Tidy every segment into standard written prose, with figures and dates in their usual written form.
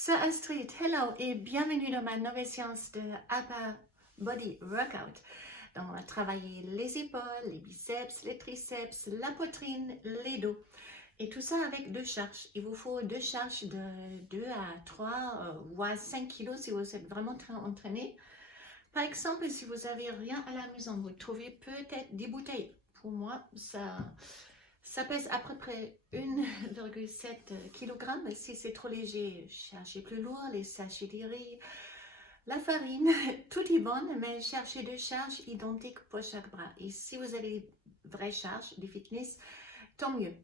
C'est Astrid, hello et bienvenue dans ma nouvelle séance de Upper Body Workout. Donc, on va travailler les épaules, les biceps, les triceps, la poitrine, les dos. Et tout ça avec deux charges. Il vous faut deux charges de 2 à 3 ou à 5 kilos si vous êtes vraiment très entraîné. Par exemple, si vous n'avez rien à la maison, vous trouvez peut-être des bouteilles. Pour moi, ça pèse à peu près 1,7 kg. Si c'est trop léger, cherchez plus lourd, les sachets de riz, la farine, tout est bon, mais cherchez deux charges identiques pour chaque bras. Et si vous avez vraies charges de fitness, tant mieux.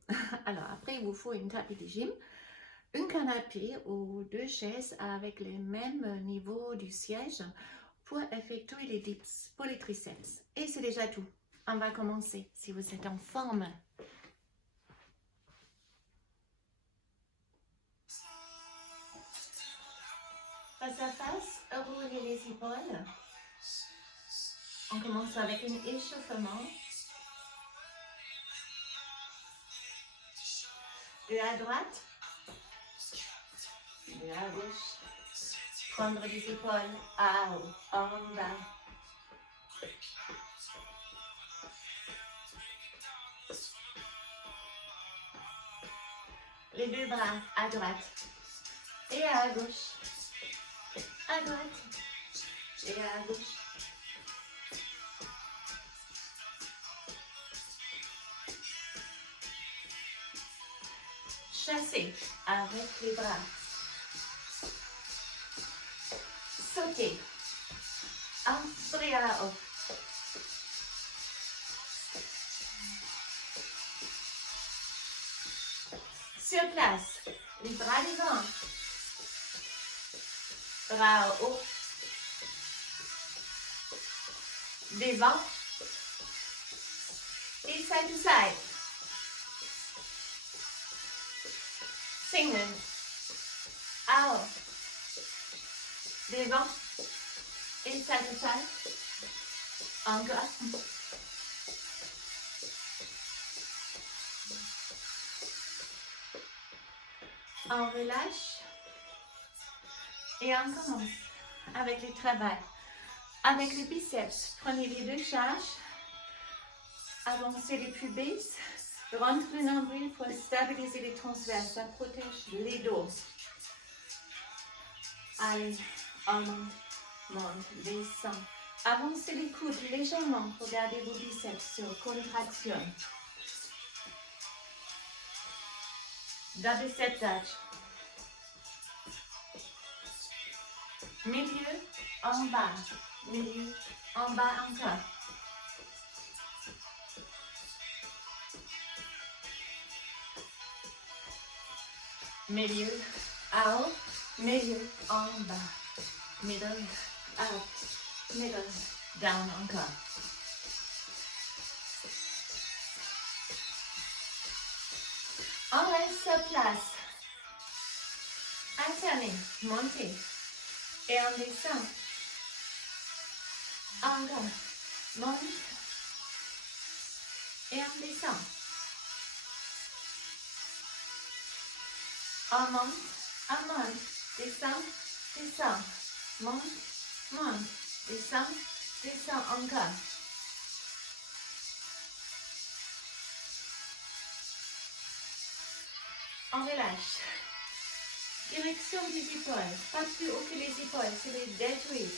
Alors après, il vous faut une tapis de gym, un canapé ou deux chaises avec le même niveau du siège pour effectuer les dips pour les triceps. Et c'est déjà tout. On va commencer si vous êtes en forme. Face à face, roulez les épaules. On commence avec un échauffement. De à droite, de à gauche. Prendre les épaules à haut, en bas. Les deux bras à droite et à gauche. À droite et à gauche. Chassez avec les bras. Sautez. En souris à la haut. Sur place, les bras devant. Bras haut. Devant. Et side to side. Single. Out. Devant. Et side to side. Encore. On relâche. Et on commence avec le travail. Avec les biceps, prenez les deux charges. Avancez les pubis. Rentrez le nombril pour stabiliser les transverses. Ça protège les dos. Allez, on monte, monte, descend. Avancez les coudes légèrement pour garder vos biceps sur contraction. Double set touch. Milieu, en bas. Milieu, en bas encore. Milieu, out, milieu, en bas. Middle, out, middle, down encore. On reste sur place. Alternez, montez. Et on descend. Encore. Monte. Et on descend. On monte, descend, descend. Monte, monte, descend, descend encore. On relâche. Direction des épaules, pas plus haut que les épaules, c'est les dead weight.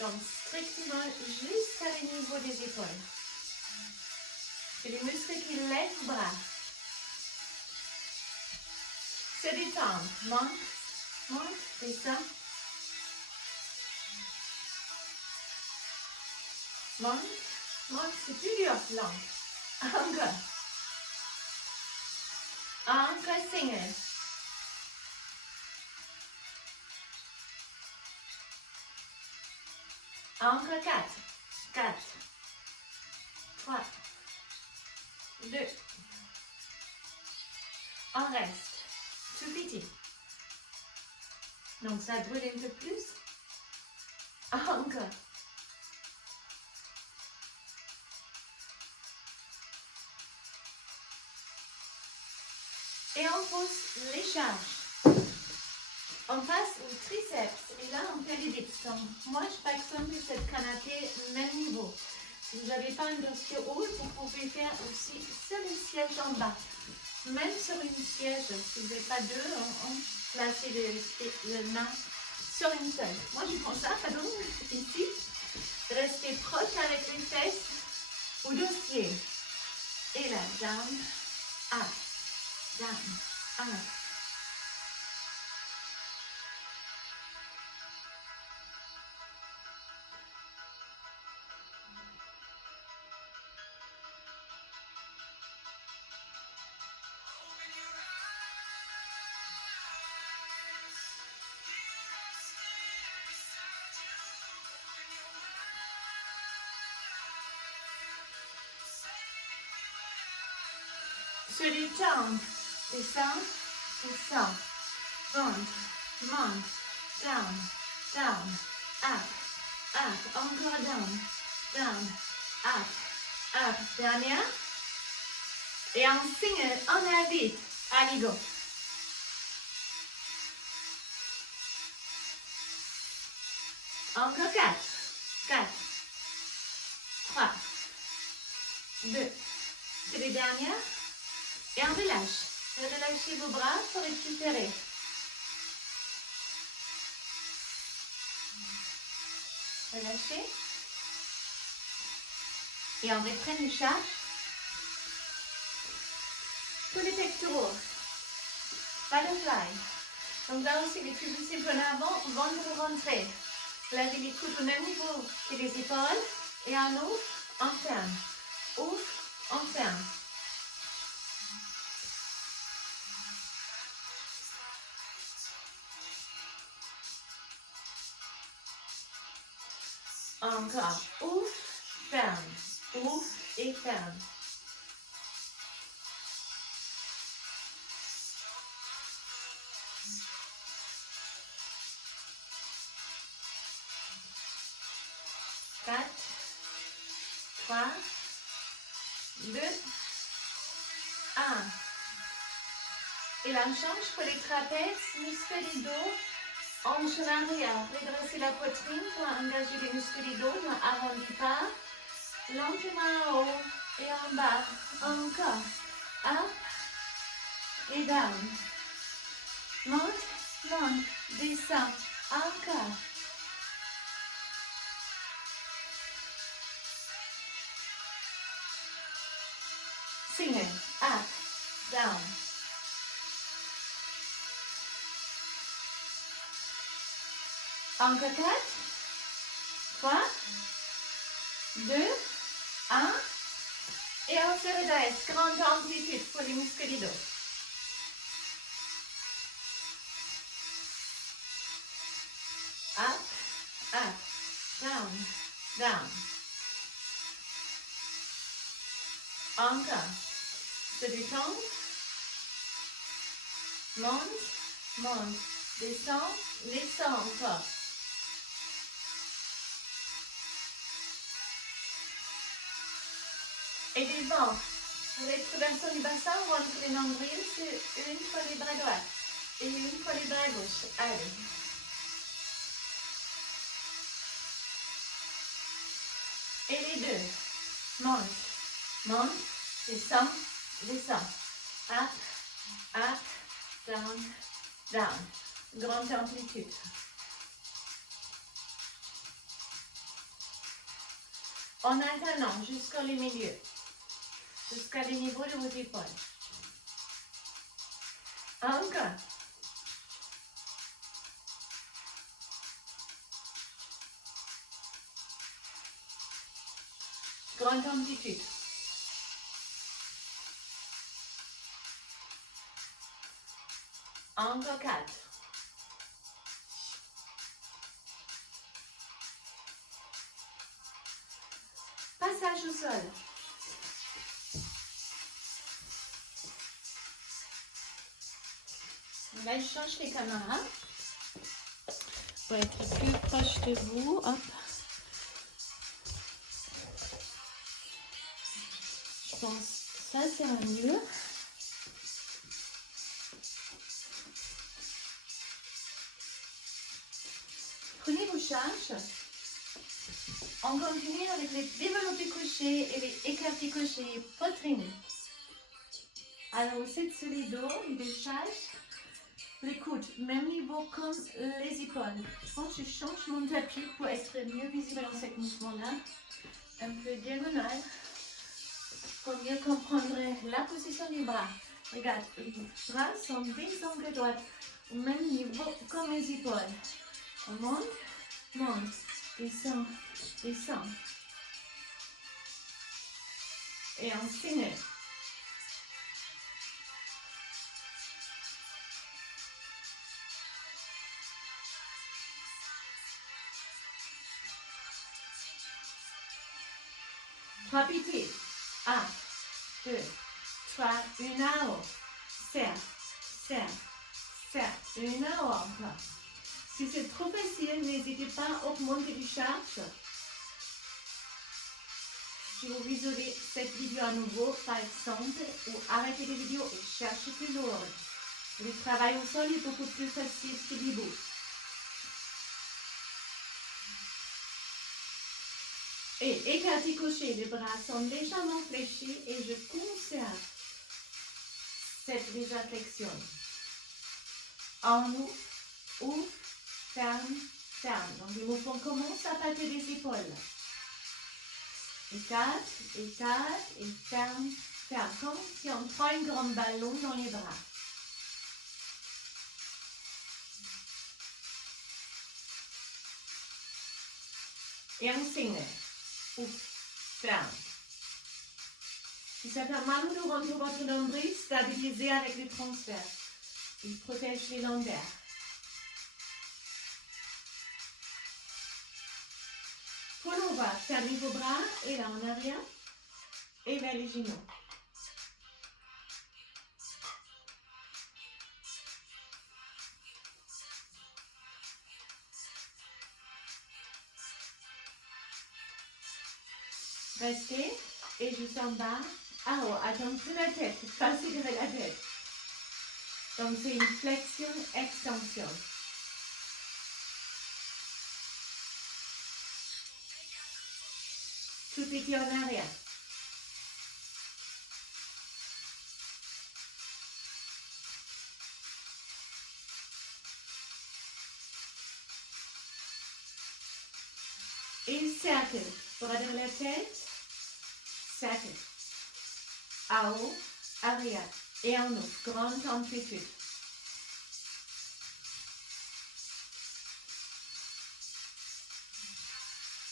Donc strictement jusqu'à le niveau des épaules. C'est les muscles qui lèvent le bras. Se détendre, monte, monte, descend. Monte, monte, c'est plus dur, lent. Encore. Encore single. Encore 4, 4, 3, 2. On reste. Tout petit. Donc ça brûle un peu plus. Encore. Et on pousse les charges. On passe au triceps et là on fait les dips. Donc, moi, par exemple, cette canapé même niveau. Si vous n'avez pas un dossier haut, vous pouvez faire aussi sur le siège en bas. Même sur une siège, si vous n'êtes pas deux, on place le main sur une seule. Moi, je prends ça, pardon, ici. Restez proche avec les fesses au dossier. Et là, down, up, down, up. Sur les jambes, descend, descend, monte, down, down, up, encore down, up, dernière. Et en single, on invite, allez go. Encore 4, 3, 2, c'est les dernières. Et on relâche. Relâchez vos bras pour récupérer. Relâchez. Et on reprend une charge. Tous les pectoraux. Butterfly. Donc là aussi, les cuisses simples en avant vont vous rentrer. Lâchez les coudes au même niveau que les épaules. Et on ouvre, on ferme. Ouvre, on ferme. Encore. Ouvre, ferme. Ouvre et ferme. Quatre, 3, 2, 1. Et là, on change pour les trapèzes, muscles du dos. Hanche en arrière, redressez la poitrine pour engager les muscles du dos, ne arrondis pas. Lentement en haut et en bas. Encore. Up et down. Monte, descend. Encore. Single. Up, down. Encore 4, 3, 2, 1. Et on se redresse. Grande amplitude pour les muscles du dos. Up, down. Encore. Se détend. Monte. Descend encore. Et devant, rétroversion du bassin, on rentre les nombrils, c'est une fois les bras droits et une fois les bras gauches. Allez. Et les deux. Monte, descend. Up, down. Grande amplitude. En alternant jusqu'au milieu. Jusqu'à le niveau de vos épaules. Encore. Grande amplitude. Encore 4. Passage au sol. Là, je change les caméras pour être plus proche de vous. Hop. Je pense que ça sera mieux. charges, on continue avec les développés couchés et les écartés couchés poitrine. Alors, c'est sur les dos, les décharges, les coudes, même niveau comme les épaules. Je pense que je change mon tapis pour être mieux visible dans ce mouvement-là. Un peu diagonal, pour mieux comprendre la position du bras. Regarde, les bras sont des angles droits, au même niveau comme les épaules. On monte, monte, descend, descend. Et on finit. Trois pieds. 1, 2, 3, une à haut. Serre, serre, serre. Une à haut encore. Si c'est trop facile, n'hésitez pas à augmenter les charges. Si vous visualisez cette vidéo à nouveau, par exemple, ou arrêtez la vidéo et cherchez plus lourd. Le travail au sol est beaucoup plus facile que debout. Et écarté couché, les bras sont légèrement fléchis et je conserve cette réflexion. En ouvre, ferme, ferme. Donc le mouvement commence à partir des épaules. Écarte, écarte et ferme, ferme. Comme si on prend un grand ballon dans les bras. Et on signe. Ouvre, ferme. Si ça fait mal au rentre votre nombril, stabilisez avec le transfert. Il protège les lombaires. On va fermer vos bras et là en arrière et vers les genoux. Restez et juste en bas. Ah oh, attention la tête, facile avec la tête. Donc c'est une flexion, extension. Tout petit en arrière. Et cercle. Bras dans la tête. Cercle. En haut, arrière. Et en haut. Grande amplitude.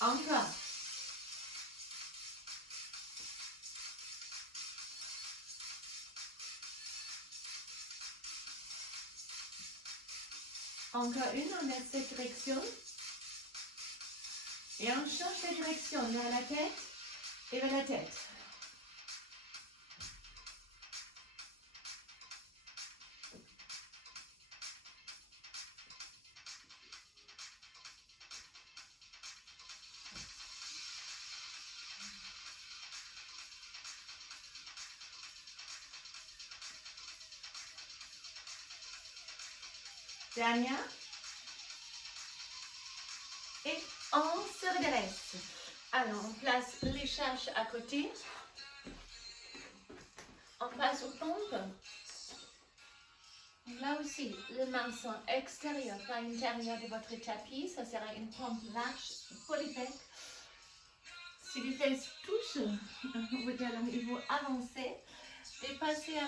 Encore. Encore une, on laisse cette direction. Et on change de direction vers la tête et vers la tête. Dernière. Et on se redresse. Alors, on place les charges à côté. On passe aux pompes. Là aussi, les mains sont extérieures, pas intérieures de votre tapis. Ça sera une pompe large pour les pecs. Si les fesses touchent, vous êtes à un niveau avancé, dépassez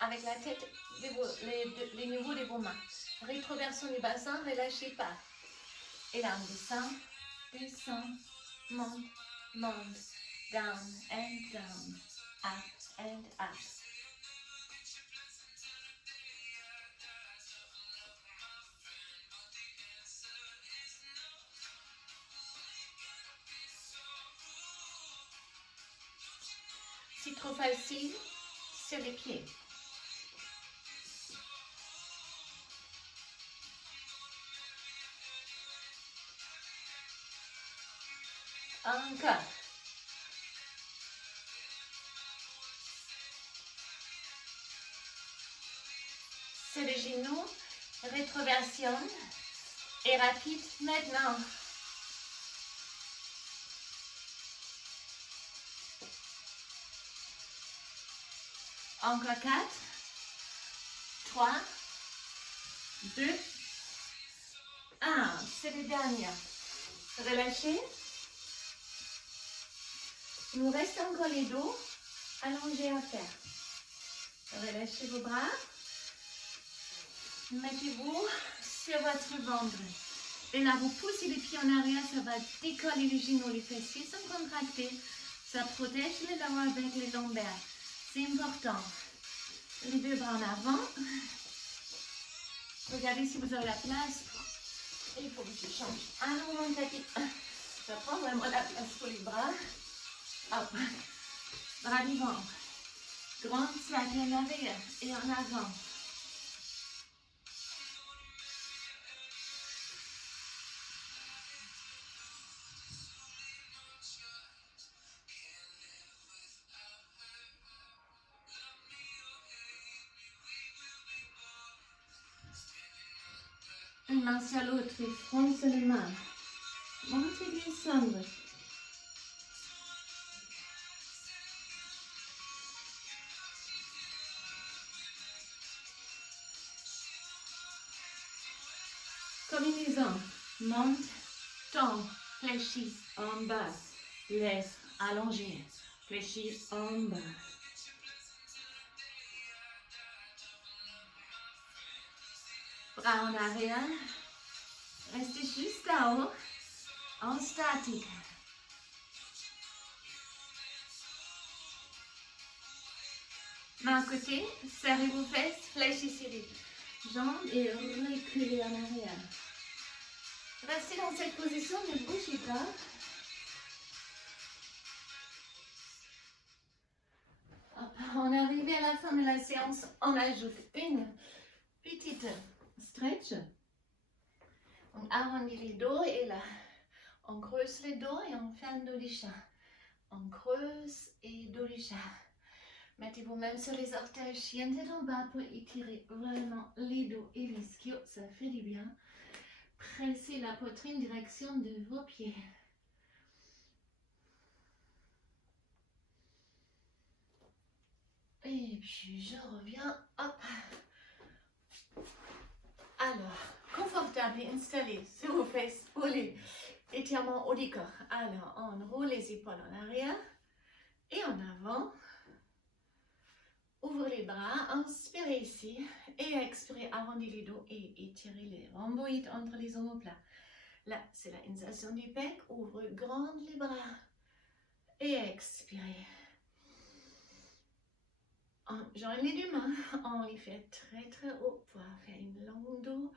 avec la tête les niveaux de vos mains. Rétroversion du bassin, relâchez pas. Et là, on descend, descend, monte, monte, down and down, up and up. Si trop facile, sur les pieds. Encore. Sur les genoux, rétroversion et rapide maintenant. Encore 4, 3, 2, 1. C'est le dernier. Relâchez. Il nous reste encore les dos allongés à faire. Relâchez vos bras. Mettez-vous sur votre ventre. Et là, vous poussez les pieds en arrière, ça va décoller les genoux, les fessiers sont contractés. Ça protège les dents avec les lombaires. C'est important. Les deux bras en avant. Regardez si vous avez la place. Il faut que je change un moment de tapis. Ça prend vraiment la place pour les bras. Hop. Bras devant. Grande sac en arrière et en avant. Une main sur l'autre et froncez les mains. Montez, descendre. Combinaison. Monte, tend, fléchis en bas. Laisse, allonger. Fléchis en bas. Bras en arrière. Restez juste en haut. En statique. Main à côté. Serrez vos fesses. Fléchissez les jambes et reculez en arrière. Restez dans cette position, ne bougez pas. Hop, on est arrivé à la fin de la séance. On ajoute une petite stretch. On arrondit les dos et là, on creuse les dos et on fait un dos du chat. On creuse et dos du chat. Mettez-vous même sur les orteils, chien tête en bas pour étirer vraiment les dos et les ischios. Ça fait du bien. Pressez la poitrine direction de vos pieds. Et puis je reviens, hop. Alors, confortable et installé sur vos fesses, roulez. Étirement haut du corps. Alors, on roule les épaules en arrière et en avant. Ouvrez les bras, inspirez ici et expirez, arrondissez les dos et étirez les rhomboïdes entre les omoplates. Là, c'est la insertion du pec. Ouvrez grand les bras et expirez. On joint les deux mains, on les fait très très haut pour faire une longue dos.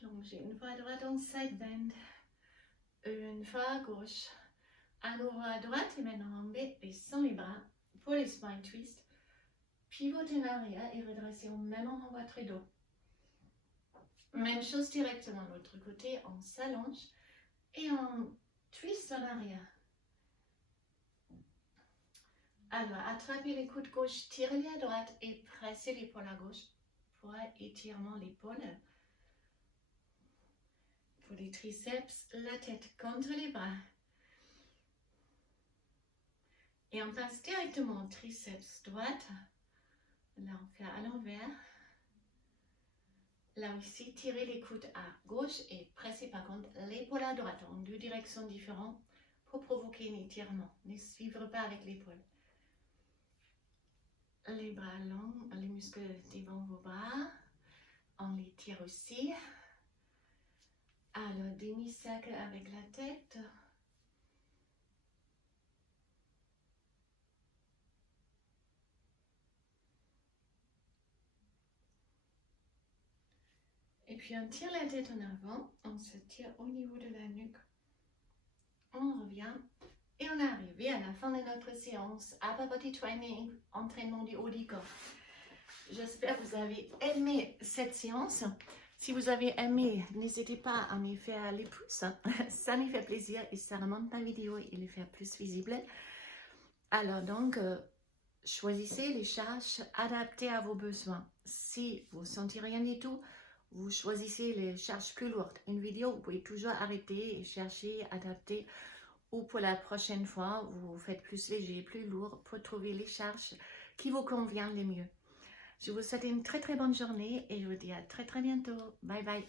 Plongez une fois à droite en side bend, une fois à gauche, à nouveau à droite et maintenant en B et sans les bras pour les spine twists. Pivotez en arrière et redressez au même endroit votre dos. Même chose directement de l'autre côté, on s'allonge et on twist en arrière. Alors, attrapez les coudes gauche, tirez-les à droite et pressez l'épaule à gauche pour étirement l'épaule. Pour les triceps, la tête contre les bras. Et on passe directement au triceps droite. Là, on fait à l'envers. Là aussi, tirez les coudes à gauche et pressez par contre l'épaule à droite en deux directions différentes pour provoquer un étirement. Ne suivez pas avec l'épaule. Les bras longs, les muscles devant vos bras, on les tire aussi. Alors, demi-cercle avec la tête. Et puis on tire la tête en avant, on se tire au niveau de la nuque. On revient et on est arrivé à la fin de notre séance Upper Body Training, entraînement du haut du corps. J'espère que vous avez aimé cette séance. Si vous avez aimé, n'hésitez pas à me faire les pouces. Ça me fait plaisir et ça remonte ma vidéo et les faire plus visible. Alors donc, choisissez les charges adaptées à vos besoins. Si vous ne sentez rien du tout, vous choisissez les charges plus lourdes. Une vidéo, vous pouvez toujours arrêter et chercher, adapter. Ou pour la prochaine fois, vous faites plus léger, plus lourd pour trouver les charges qui vous conviennent le mieux. Je vous souhaite une très très bonne journée et je vous dis à très très bientôt. Bye bye.